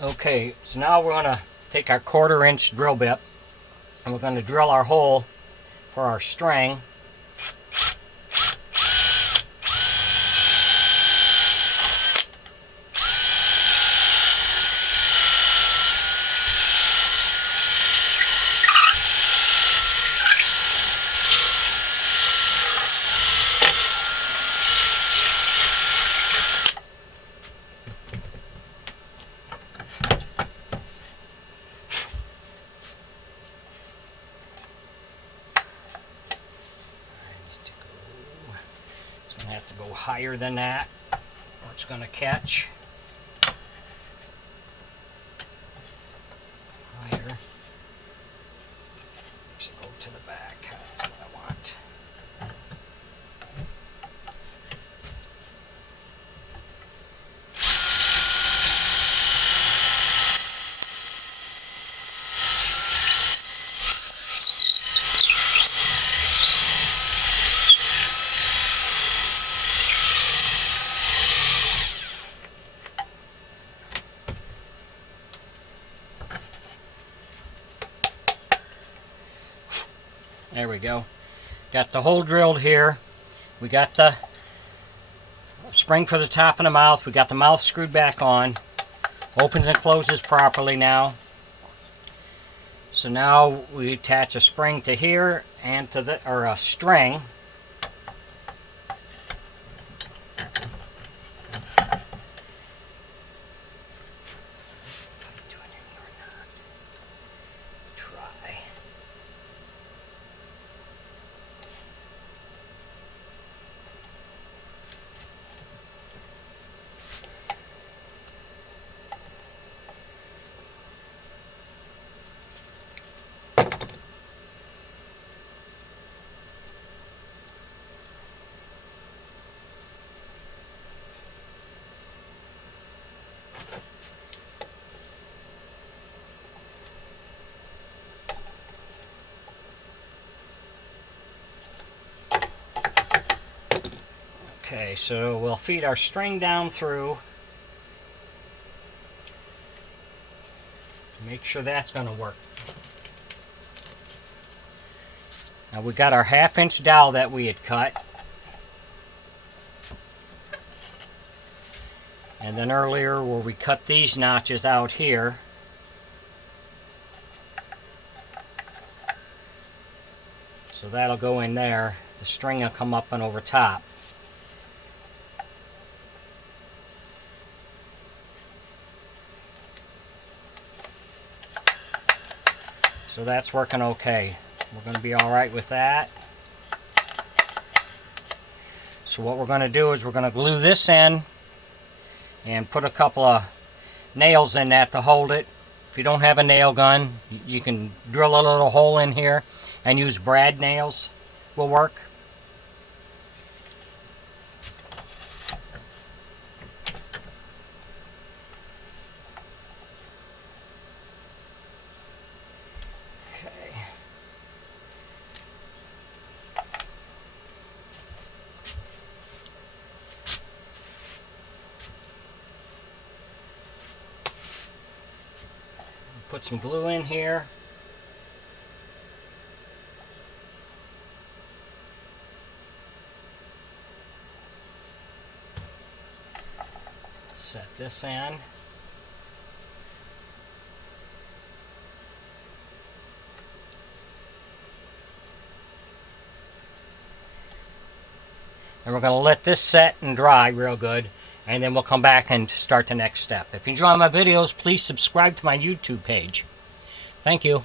Okay, so now we're going to take our 1/4 inch drill bit and we're going to drill our hole for our string. I have to go higher than that, or it's going to catch. Higher. So go to the back. That's what I want. There we go. Got the hole drilled here. We got the spring for the top of the mouth. We got the mouth screwed back on. Opens and closes properly now. So now we attach a spring to here and to the, or a string. Okay, so we'll feed our string down through. Make sure that's going to work. Now we got our 1/2 inch dowel that we had cut. And then earlier where we cut these notches out here. So that'll go in there. The string will come up and over top. So that's working okay. We're going to be all right with that. So what we're going to do is we're going to glue this in and put a couple of nails in that to hold it. If you don't have a nail gun, you can drill a little hole in here and use brad nails. Will work. Put some glue in here. Set this in. And we're going to let this set and dry real good, and then we'll come back and start the next step. If you enjoy my videos, please subscribe to my YouTube page. Thank you.